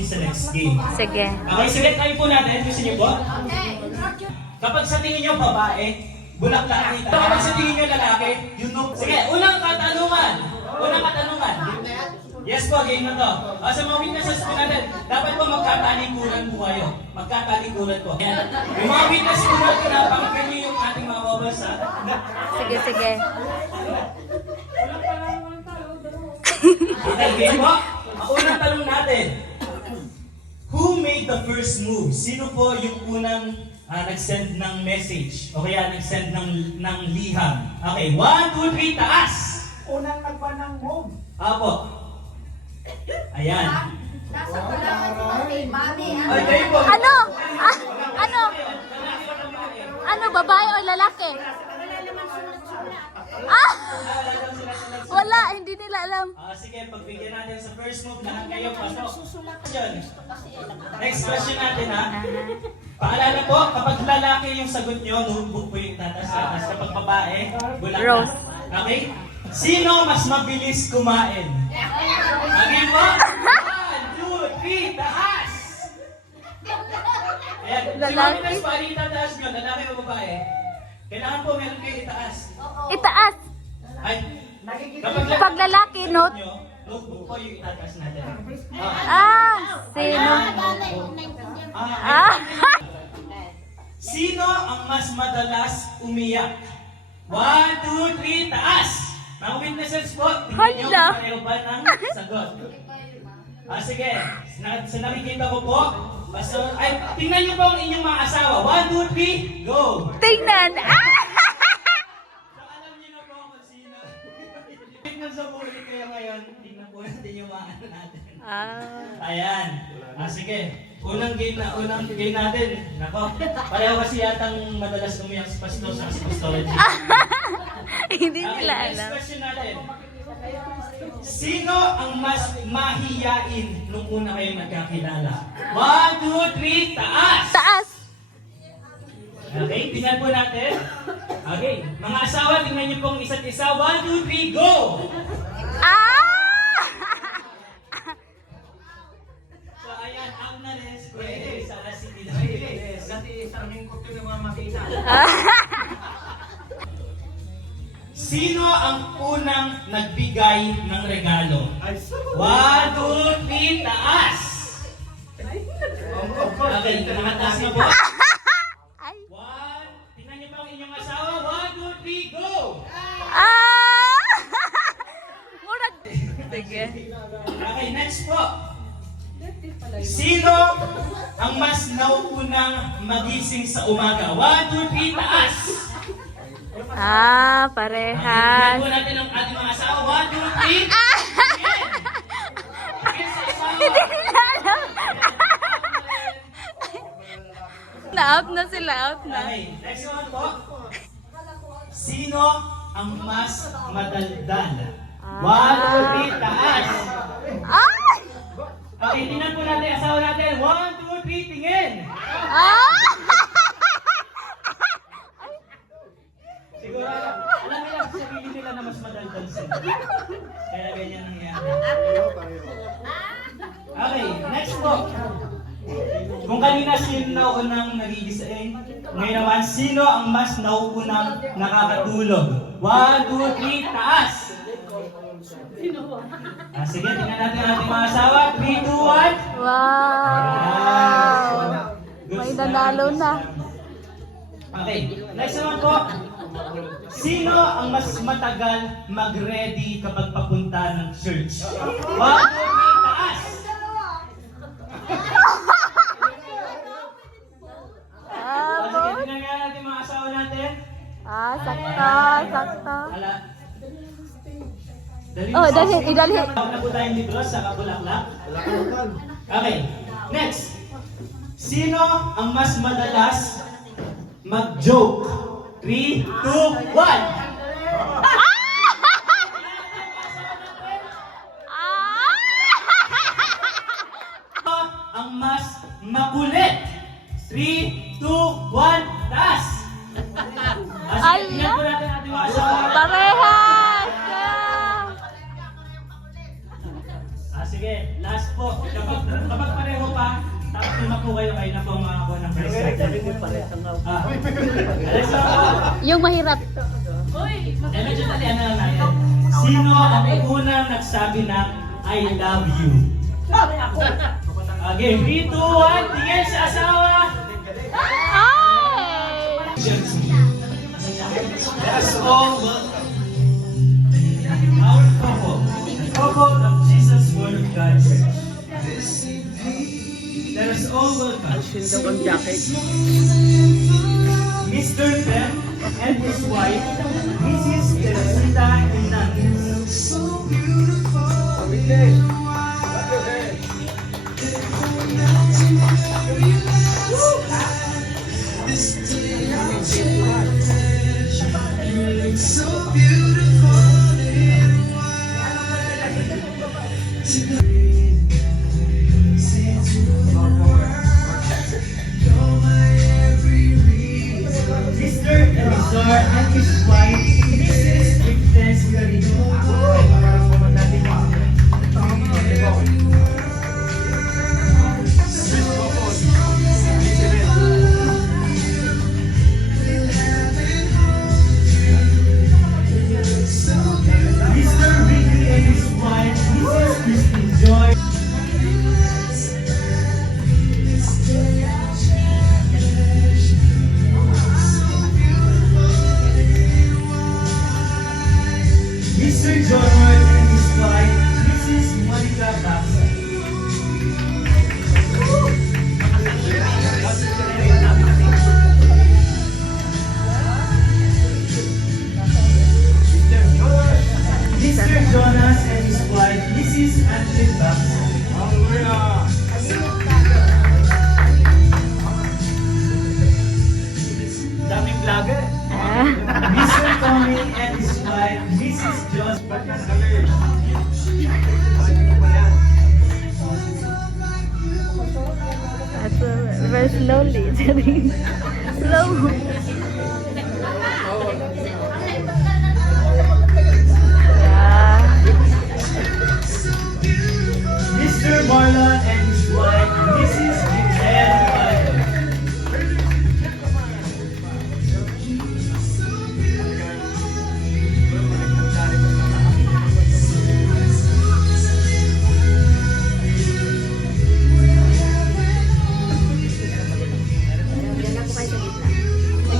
proceed sa next game. Sige. Okay, sige, try po natin. Gusto niyo po? Kapag sa tingin niyo babae, bulaklak kita. Kapag sa tingin niyo lalaki, yun no. Sige, unang katanungan. Unang katanungan. Yes po, game na to. Sa mga witnesses po natin, dapat po magkatalikuran po kayo. Magkatalikuran po. Yan. Yung mga witness po natin, napakinggan niyo yung ating mga bubbles, ha? Sige, sige. Okay, game po. Ang unang tanong natin. Who made the first move? Sino po yung unang nag-send ng message? O kaya nag-send ng liham? Okay, 1, 2, 3, taas! Unang nagpa ng move. Apo. Ayan. Nasa kailangan ko kay Mami. Ay, kayo po. Ano? Ano? Ano, babae o lalaki? Wala naman sulat-sulat. Ah! Wala, hindi nila alam. Sige, pagbigyan natin sa first move, lahat kayo pasok. Susulat Yan. kasi Next question natin, ha? Paalala po, kapag lalaki yung sagot nyo, notebook po yung tatas-tatas. Kapag babae, bulaklak. Rose. Okay? Sino mas mabilis kumain? Okay po? 1, 2, 3, taas! Ayan, si Lalaki. Mami Nas, paano itataas nyo? Lalaki o babae? Kailangan po meron kayo itaas. Itaas. Ay, Pag lalaki, note. notebook po yung itataas natin. Sino? Ah. Sino ang mas madalas umiyak? 1, 2, 3, taas! Mga witnesses po, tingnan nyo Hala. kung pareho ba ng sagot. Sige, sa nakikita ko po, tingnan nyo po ang inyong mga asawa. 1, 2, 3, go! Tingnan. So, alam niyo na po kung sino. Tingnan sa buhay kaya ngayon, tingnan po natin yung mga ano natin. Ayan. Sige. Unang game natin. Nako, pareho kasi yatang madalas umiyak si Pastor sa Pastor. Hindi Okay, nila next alam. question natin. Sino ang mas mahiyain nung una kayo nagkakilala? 1, 2, 3, taas! Taas. Okay, tingnan po natin. Okay, mga asawa, tingnan niyo pong isa't isa. 1, 2, 3, go! So, ayan, ang nares, pwede sa city na Dati isang lingkod ko na mga makita. Sino ang unang nagbigay ng regalo? 1, 2, 3, taas! Okay, nakataas na po. 1, tingnan niyo pa ang inyong asawa. 1, 2, 3, go! Murag. Sige. Okay, next po. Sino ang mas nauunang magising sa umaga? 1, 2, 3, taas! Tingnan Parehas. po natin ang ating mga asawa. 1, 2, 3. Hindi nila alam. Na-out na sila, out na. Okay, next one po. Sino ang mas madaldal? 1, 2, 3, taas! Okay, tingnan po natin ang asawa natin. 1, 2, 3, tingin! Siguro, alam nila sa sarili nila na mas madaldal sila. Kaya ganyan nangyayari. Okay, next po. Kung kanina sino unang nagigising, ngayon naman, sino ang mas nauunang nakakatulog? 1, 2, 3, taas! Sige, tingnan natin ang ating mga asawa. 3, 2, 1. Wow. May nanalo na. Okay, next naman po. Sino ang mas matagal mag-ready kapag papunta ng church? 1, 2, 3, taas! Sige, tingnan nga natin mga asawa natin. Sakto. Ala. Idalhin. Tawag na po tayong libro sa Kabulaklak. Okay, next. Sino ang mas madalas mag-joke? 3, 2, 1. Ang mas makulit? 3, 2, 1, taas! Tingnan po natin ating mga asawa. Parehas. Sige, last po. Kapag pareho kayo na po makakuha ng first prize. Alexa, Yung mahirap. medyo dali, ano na yan? Sino ang unang nagsabi ng I love you? Okay, 3, 2, 1, tingin sa asawa! Ay! Let us all welcome our couple of Jesus Word of God Church. Let us all welcome Mr. Pep and his wife, Mrs. Teresita Hernandez. Mr. Elizar and his wife, Mrs. Ignace Garino. Mr. Ricky and his wife, Mrs. Christine Joy. Mr. John Ward and his wife, Mrs. Monica Baxter. Mr. Jonas and his wife, Mrs. Anthony Baxter. Daming vlogger. Mr. Tommy and his wife, Mrs. John. That's very slowly. Slow. Yeah. Mr. Marlon and his wife, Mrs. Giselle Baldo.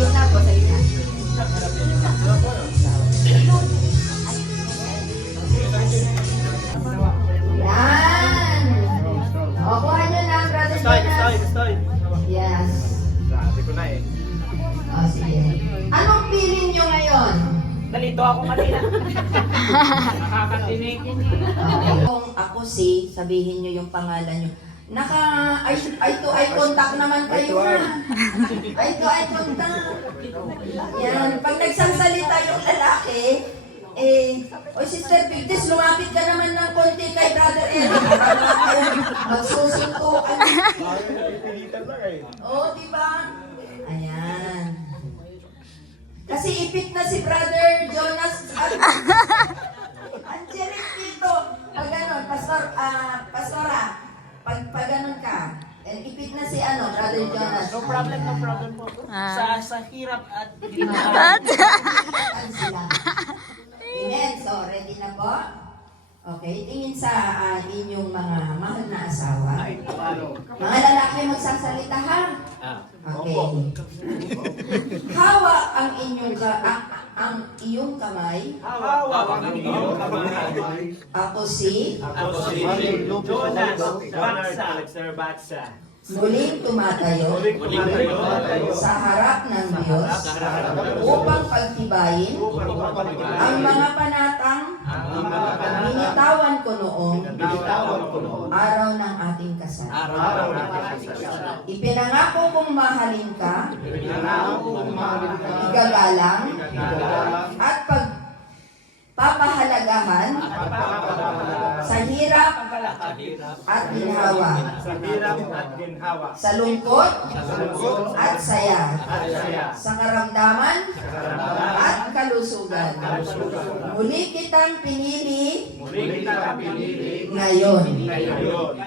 Yan na po kayo sa gitna. Sa gitna po, sa gitna. Yan! O, kuha nyo na, Brother Jonas. Yes. Sabi ko na eh. O, sige. Anong feeling nyo ngayon? Nalito ako kanina. Nakakatinig. Okay. Kung ako si, sabihin nyo yung pangalan nyo. Eye to eye contact naman kayo ha. Eye to eye contact. Yan. Pag nagsasalita yung lalaki, o Sister Pigtis, lumapit ka naman ng konti kay Brother Eric. Magsusuntukan. Oo, di ba? Ayan. Kasi ipit na si Brother Jonas at Angelic dito. Pag ganon, Pastora, pag ganon ka, ipit na si Brother Jonas. No problem po. Ah. Sa hirap at Ano sila? Amen. So, ready na po? Okay, tingin sa inyong mga mahal na asawa. Mga lalaki magsasalita ha? Okay. Hawak ang inyong ang iyong kamay. Ako si Jonas Batsa. muling tumatayo sa harap ng Diyos upang pagtibayin ang mga panatang binitawan ko noong araw ng ating kasal. Ipinangako kong mahalin ka, igagalang, at pagpapahalagahan sa hirap at ginhawa, sa lungkot at saya, sa karamdaman at kalusugan. Muli kitang pinili ngayon.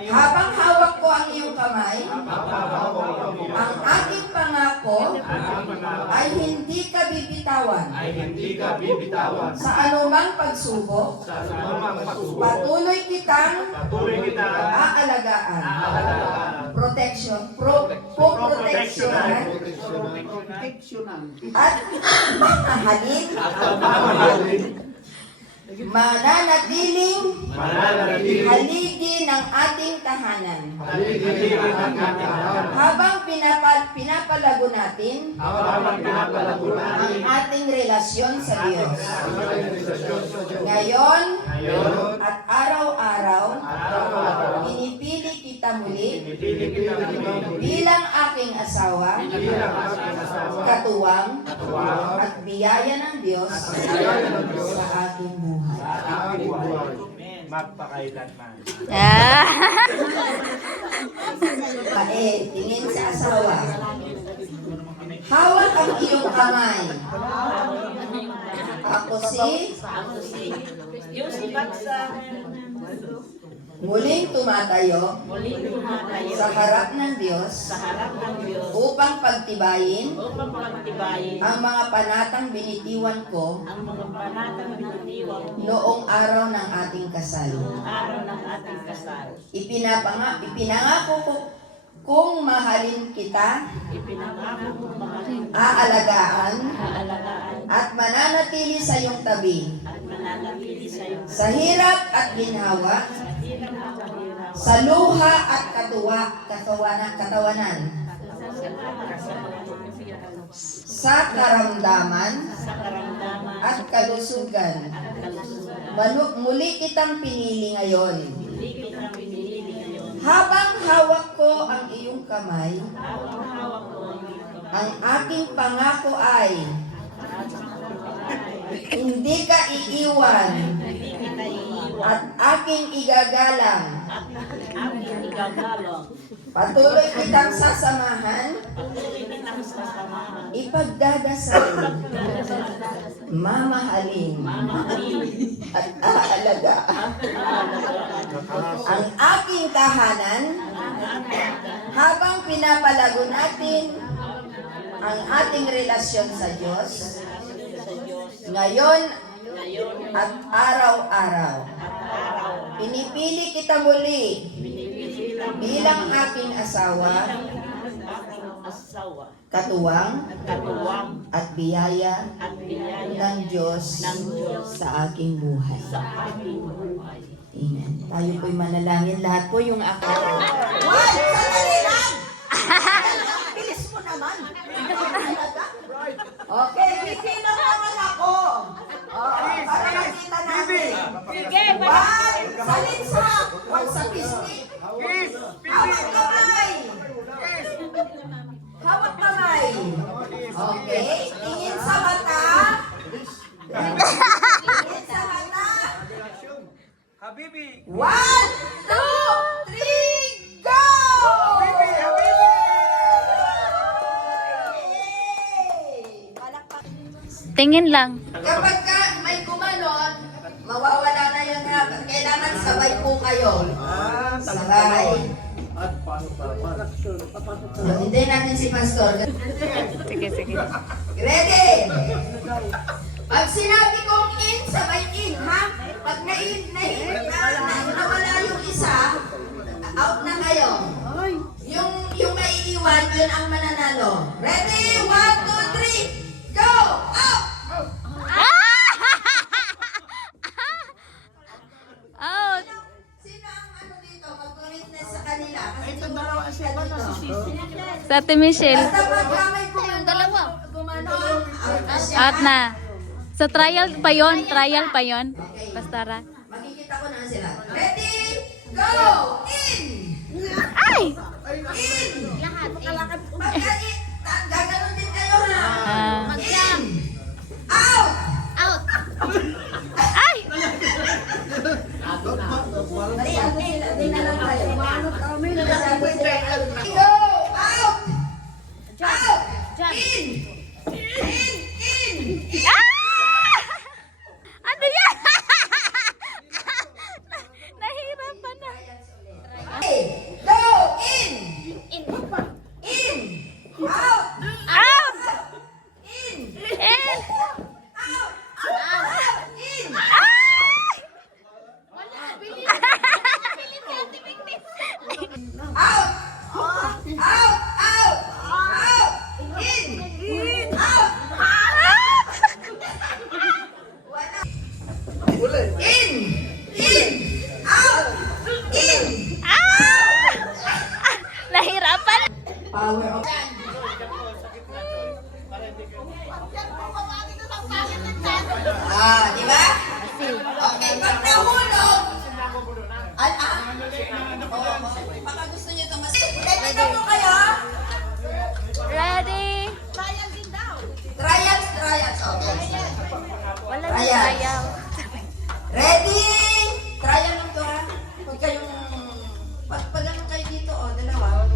Habang hawak ko ang iyong kamay, ako ay hindi ka bibitawan sa anumang pagsubok. Patuloy kitang aalagaan. Poproteksyonan at mamahalin. Mananatiling haligi ng ating tahanan. Habang pinapalago natin ang ating relasyon sa Diyos. Ngayon at araw-araw, pinipili kita muli bilang aking asawa, katuwang at biyaya ng Diyos sa aking buhay. Magpakailanman. Tingin sa asawa. Hawak ang iyong kamay. Ako si muling tumatayo sa harap ng Diyos upang pagtibayin ang mga panatang binitiwan ko noong araw ng ating kasal. Ipinangako ko kung mahalin kita, aalagaan, at mananatili sa iyong tabi, sa hirap at ginhawa, sa luha at katawanan, sa karamdaman at kalusugan. Muli kitang pinili ngayon. Habang hawak ko ang iyong kamay, ang aking pangako ay hindi ka iiwan at aking igagalang. Patuloy kitang sasamahan, ipagdadasal, mamahalin, at aalagaan ang aking tahanan habang pinapalago natin ang ating relasyon sa Diyos ngayon at araw-araw. Pinipili kita muli bilang aking asawa, katuwang at biyaya ng Diyos sa aking buhay. Amen. Tayo po'y manalangin. Lahat po yung ako. Why? Sandali lang! Bilis mo naman. Okay, bibilang naman ako. Para makita namin. One, salin sa, one sa pisngi. Hawak kamay. Hawak kamay. Okay, tingin sa mata. Tingin sa mata. Habibi! 1, 2, 3, go! Tingin lang. Kapag ka may kumanon, mawawala na yan na. Kailangan sabay po kayo. Sabay. Hindi natin si Pastor. Sige. Ready? Pag sinabi kong in, sabay in, ha? Pag nawala yung isa, out na kayo. Yung naiiwan, yun ang mananalo. Ready? 1, 2, 3, go! Out! Out! Sino ang ano dito? Mag-witness sa kanila. Kasi itong dalawa siya dito. Sa Ate Michelle. Basta pag may gumanon, out na siya. Out na. Sa trial pa yon. Pastara. Makikita ko na sila. Ready? Go! In! Ay! In! Pagka-in, gaganon din kayo ha. In! Out! Ay! Masyado sila, di na lang tayo. Masyado sila. Go! Out! Out! In! In! Ah! Ano yan? Nahirapan na. Okay, go! In! In! Out! power of... Di ba? Okay, pag nahulog, baka gusto nyo ito mas... Ready na po kayo? Ready? Trials. Okay. Wala na Trials. ayaw. Ready? Trial lang to ha. Huwag kayong... Pag ganun kayo dito, dalawa.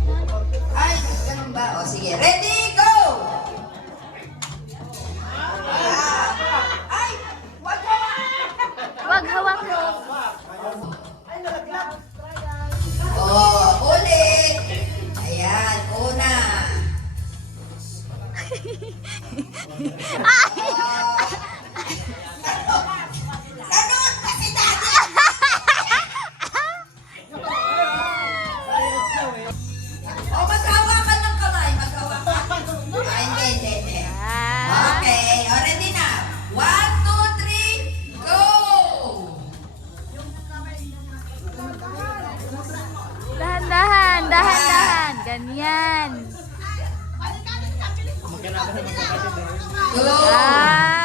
Ay, ganun ba? Sige. Ready, go! Ay! Wag mo! Wag hawak mo. Ulit! Ayan, una. Ganun kasi dati! Maghawakan ng kamay. Maghawakan. Ay, hindi. Okay, ready na. 1, 2, 3, go! Dahan. Ganyan. Go! Ah!